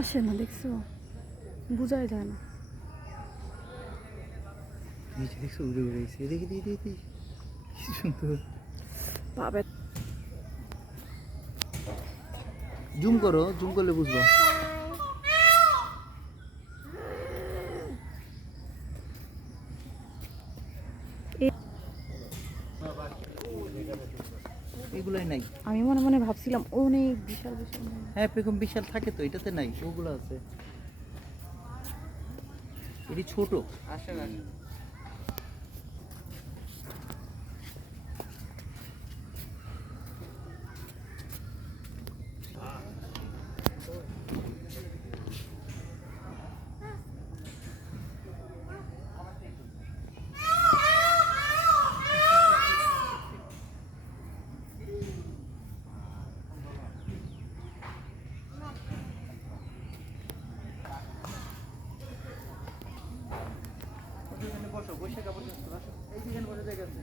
আসে না, দেখছো? বোঝাই যায় না। নিচে দেখছো উড়ে উড়ে এসে দেখি দেখি দেখি কি সুন্দর। পাবে। জুম করো, জুম করলে বুঝবা। এগুলাই নাই। আমি মনে মনে ভাবছিলাম অনেক বিশাল বিশাল। হ্যাঁ এরকম বিশাল থাকে তো, এটাতে নাই, ওগুলো আছে। এটি ছোট। আসেন আসেন। বসো, বসে কাপড় এই যেখানে বসে জায়গা আছে।